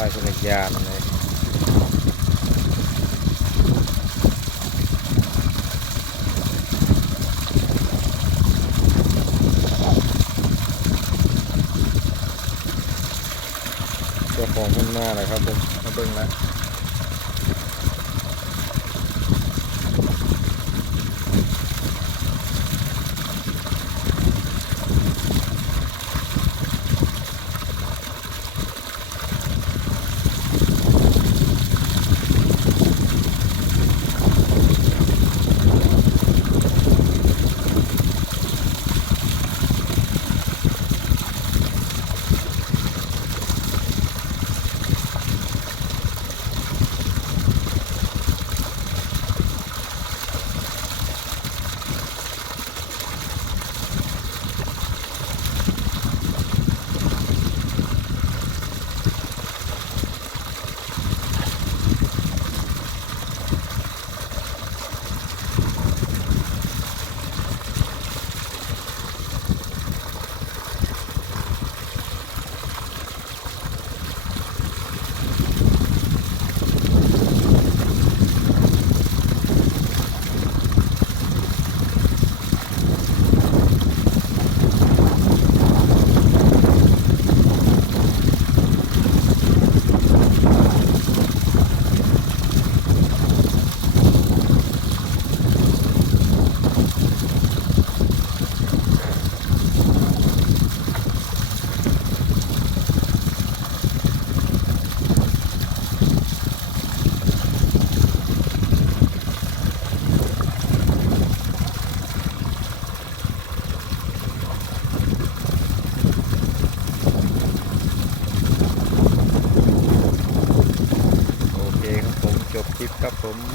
ายจักรยานเลยเจ้าของข้างหน้าเลยครับผมมาเบิ่งแล้ว ครับผม